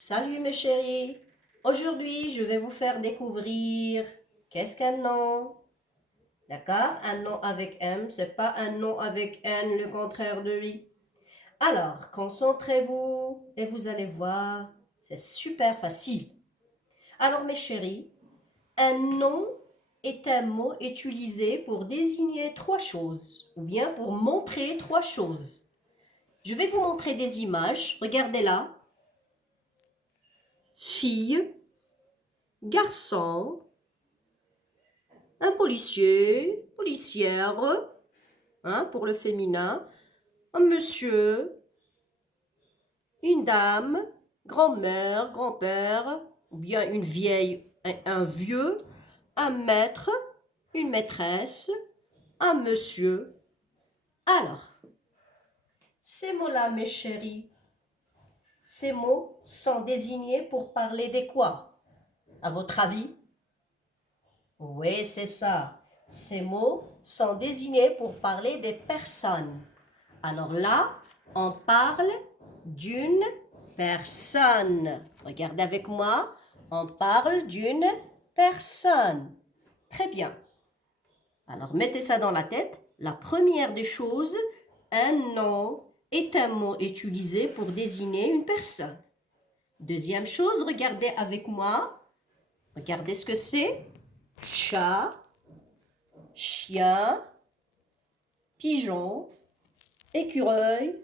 Salut mes chéris, aujourd'hui je vais vous faire découvrir qu'est-ce qu'un nom. D'accord? Un nom avec M, c'est pas un nom avec N, le contraire de lui. Alors, concentrez-vous et vous allez voir, c'est super facile. Alors mes chéris, un nom est un mot utilisé pour désigner trois choses ou bien pour montrer trois choses. Je vais vous montrer des images, regardez là. Fille, garçon, un policier, policière, hein, pour le féminin, un monsieur, une dame, grand-mère, grand-père, ou bien une vieille, un vieux, un maître, une maîtresse, un monsieur. Alors, ces mots-là, mes chéris, ces mots sont désignés pour parler des quoi, à votre avis? Oui, c'est ça. Ces mots sont désignés pour parler des personnes. Alors là, on parle d'une personne. Regardez avec moi, on parle d'une personne. Très bien. Alors mettez ça dans la tête. La première des choses, un nom est un mot utilisé pour désigner une personne. Deuxième chose, regardez avec moi. Regardez ce que c'est. Chat, chien, pigeon, écureuil,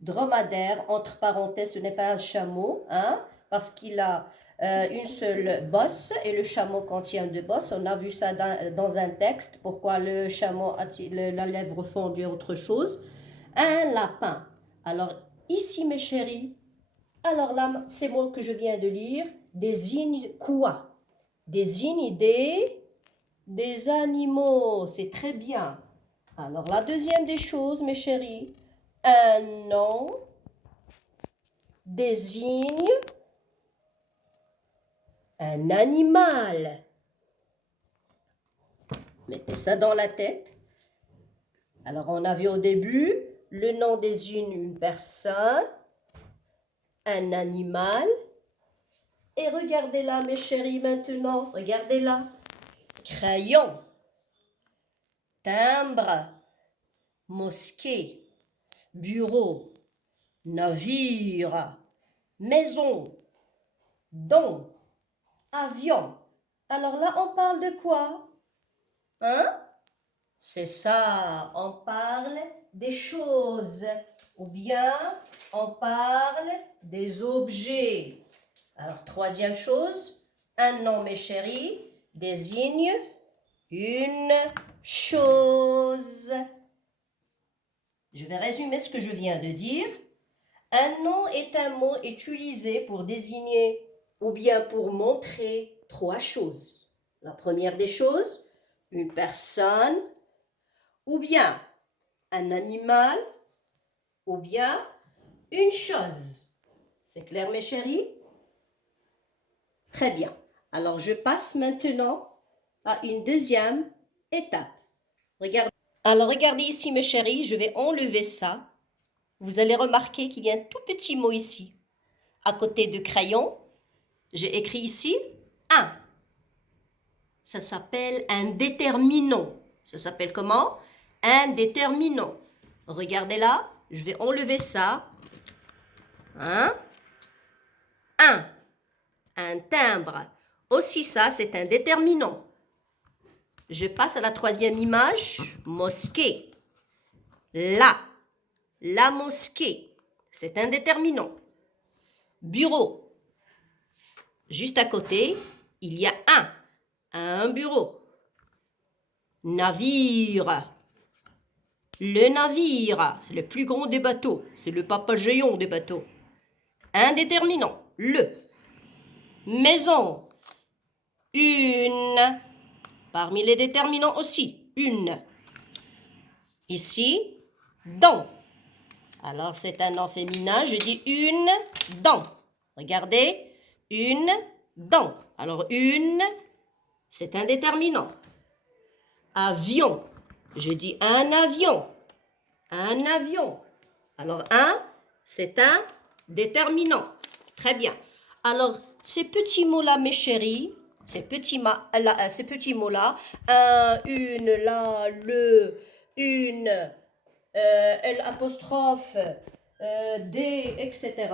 dromadaire, entre parenthèses, ce n'est pas un chameau, hein, parce qu'il a une seule bosse et le chameau contient deux bosses. On a vu ça dans un texte, pourquoi le chameau a-t-il la lèvre fendue et autre chose. Un lapin. Alors ici, mes chéris, alors là, ces mots que je viens de lire désignent quoi? Désignent des animaux, c'est très bien. Alors, la deuxième des choses, mes chéris, un nom désigne un animal. Mettez ça dans la tête. Alors, on a vu au début, le nom désigne une personne, un animal. Et regardez là, mes chéris, maintenant. Regardez là. Crayon, timbre, mosquée, bureau, navire, maison, don, avion. Alors là, on parle de quoi? Hein? C'est ça, on parle des choses. Ou bien, on parle des objets. Alors, troisième chose, un nom, mes chéris, désigne une chose. Je vais résumer ce que je viens de dire. Un nom est un mot utilisé pour désigner ou bien pour montrer trois choses. La première des choses, une personne, ou bien un animal, ou bien une chose. C'est clair, mes chéris? Très bien. Alors, je passe maintenant à une deuxième étape. Regardez. Alors, regardez ici, mes chéris, je vais enlever ça. Vous allez remarquer qu'il y a un tout petit mot ici. À côté de crayon, j'ai écrit ici un. Ça s'appelle un déterminant. Ça s'appelle comment? Un déterminant. Regardez là, je vais enlever ça. Hein? Un. Un timbre. Aussi ça, c'est un déterminant. Je passe à la troisième image. Mosquée. Là. La mosquée. C'est un déterminant. Bureau. Juste à côté, il y a un bureau. Navire. Le navire, c'est le plus grand des bateaux. C'est le papa géant des bateaux. Un déterminant, le. Maison, une. Parmi les déterminants aussi, une. Ici, dent. Alors, c'est un nom féminin, je dis une dent. Regardez, une dent. Alors, une, c'est un déterminant. Avion, je dis un avion. Un avion. Alors, un, c'est un déterminant. Très bien. Alors, ces petits mots-là, mes chéris, ces petits mots-là, un, une, la, le, une, L apostrophe, des, etc.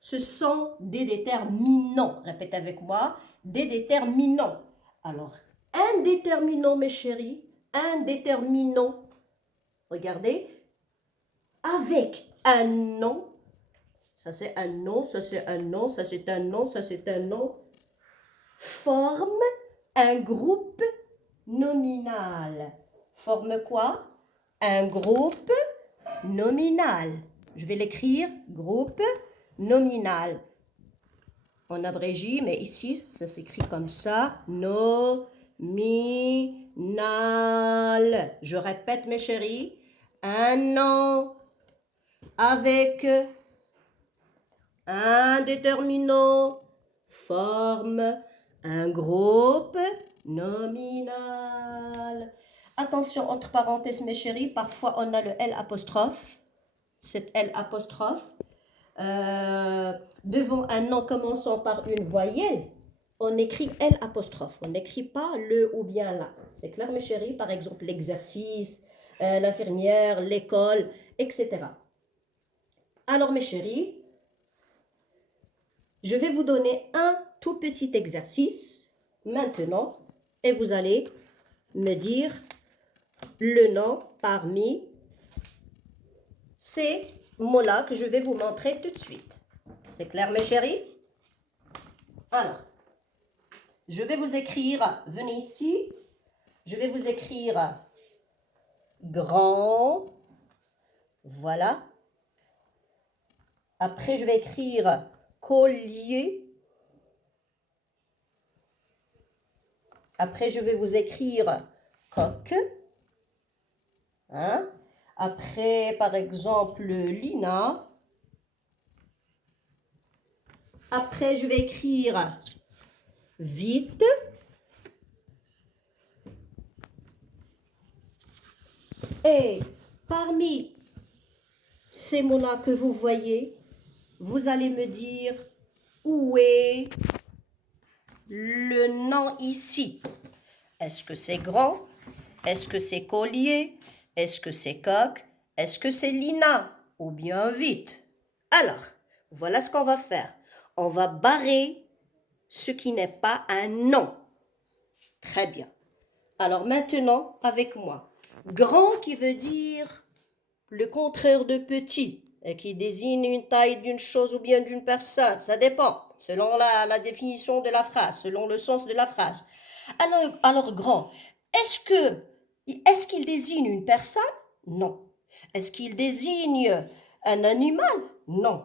Ce sont des déterminants. Répète avec moi, des déterminants. Alors, un déterminant, mes chéris, un déterminant. Regardez, avec un nom, ça c'est un nom, ça c'est un nom, ça c'est un nom, ça c'est un nom, forme un groupe nominal. Forme quoi? Un groupe nominal. Je vais l'écrire, groupe nominal. On abrégie, mais ici, ça s'écrit comme ça. Nominal. Je répète, mes chéris. Un nom avec un déterminant forme un groupe nominal. Attention, entre parenthèses, mes chéris, parfois on a le L apostrophe. Cette L apostrophe. Devant un nom commençant par une voyelle, on écrit L apostrophe. On n'écrit pas le ou bien la. C'est clair, mes chéris? Par exemple, l'exercice, l'infirmière, l'école, etc. Alors, mes chéris, je vais vous donner un tout petit exercice maintenant et vous allez me dire le nom parmi ces mots-là que je vais vous montrer tout de suite. C'est clair, mes chéris? Alors, je vais vous écrire, venez ici, je vais vous écrire grand, voilà. Après, je vais écrire collier. Après, je vais vous écrire coq. Hein? Après, par exemple, Lina. Après, je vais écrire vite. Et parmi ces mots-là que vous voyez, vous allez me dire où est le nom ici. Est-ce que c'est grand? Est-ce que c'est collier? Est-ce que c'est coq? Est-ce que c'est Lina? Ou bien vite? Alors, voilà ce qu'on va faire. On va barrer ce qui n'est pas un nom. Très bien. Alors maintenant, avec moi. Grand qui veut dire le contraire de petit et qui désigne une taille d'une chose ou bien d'une personne. Ça dépend, selon la définition de la phrase, selon le sens de la phrase. Alors grand, est-ce qu'il désigne une personne? Non. Est-ce qu'il désigne un animal? Non.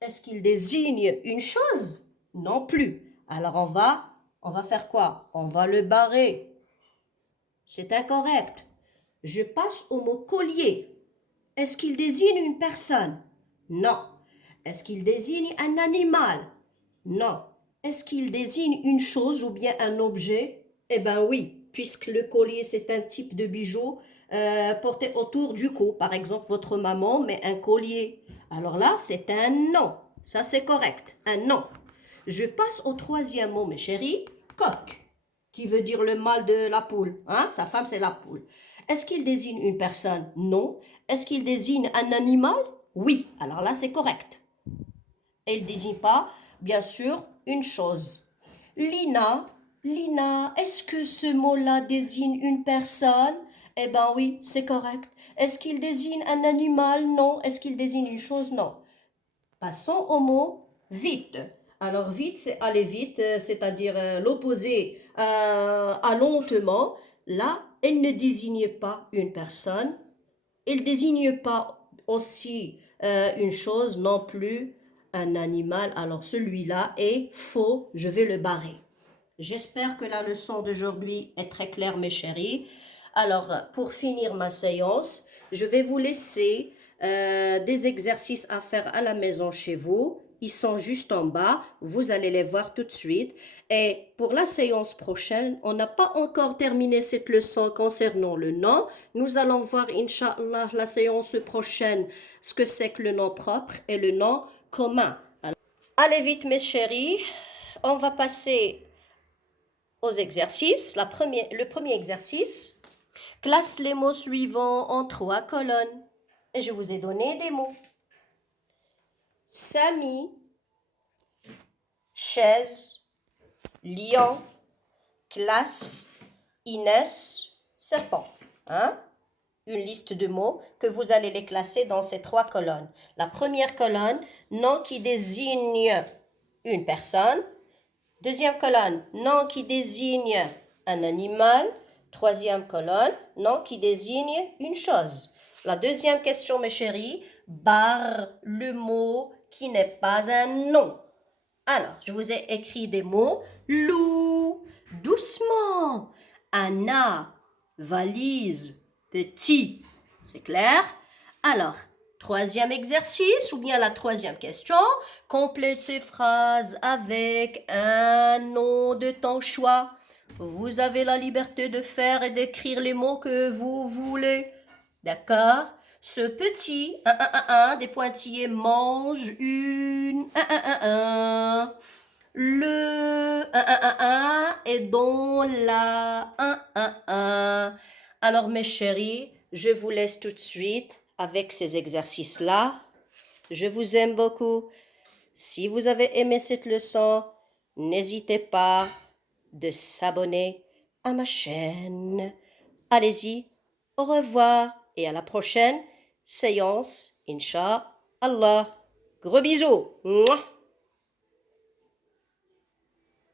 Est-ce qu'il désigne une chose? Non plus. Alors on va faire quoi? On va le barrer. C'est incorrect. Je passe au mot collier. Est-ce qu'il désigne une personne? Non. Est-ce qu'il désigne un animal? Non. Est-ce qu'il désigne une chose ou bien un objet? Eh bien oui, puisque le collier c'est un type de bijou porté autour du cou. Par exemple, votre maman met un collier. Alors là, c'est un nom. Ça, c'est correct. Un nom. Je passe au troisième mot, mes chéris. Coq, qui veut dire le mâle de la poule. Hein? Sa femme, c'est la poule. Est-ce qu'il désigne une personne? Non. Est-ce qu'il désigne un animal? Oui. Alors là, c'est correct. Et il ne désigne pas, bien sûr, une chose. Lina, est-ce que ce mot-là désigne une personne? Eh bien oui, c'est correct. Est-ce qu'il désigne un animal? Non. Est-ce qu'il désigne une chose? Non. Passons au mot vite. Alors vite, c'est aller vite, c'est-à-dire l'opposé à lentement. Là, elle ne désigne pas une personne. Elle ne désigne pas aussi une chose, non plus un animal. Alors celui-là est faux, je vais le barrer. J'espère que la leçon d'aujourd'hui est très claire, mes chéris. Alors, pour finir ma séance, je vais vous laisser des exercices à faire à la maison chez vous. Ils sont juste en bas, vous allez les voir tout de suite. Et pour la séance prochaine, on n'a pas encore terminé cette leçon concernant le nom. Nous allons voir, Inch'Allah, la séance prochaine, ce que c'est que le nom propre et le nom commun. Allez vite, mes chéris. On va passer aux exercices. Le premier exercice. Classe les mots suivants en 3 colonnes. Et je vous ai donné des mots. Samy, chaise, lion, classe, Inès, serpent. Hein? Une liste de mots que vous allez les classer dans ces 3 colonnes. La première colonne, nom qui désigne une personne. Deuxième colonne, nom qui désigne un animal. Troisième colonne, nom qui désigne une chose. La deuxième question, mes chéris, barre le mot qui n'est pas un nom. Alors, je vous ai écrit des mots. Loup, doucement. Anna, valise, petit. C'est clair? Alors, troisième exercice ou bien la troisième question. Complète ces phrases avec un nom de ton choix. Vous avez la liberté de faire et d'écrire les mots que vous voulez. D'accord? Ce petit, des pointillés mange une, le, et dont la, Alors, mes chéris, je vous laisse tout de suite avec ces exercices-là. Je vous aime beaucoup. Si vous avez aimé cette leçon, n'hésitez pas de s'abonner à ma chaîne. Allez-y, au revoir et à la prochaine séance, Inch'Allah. Gros bisous. Mouah.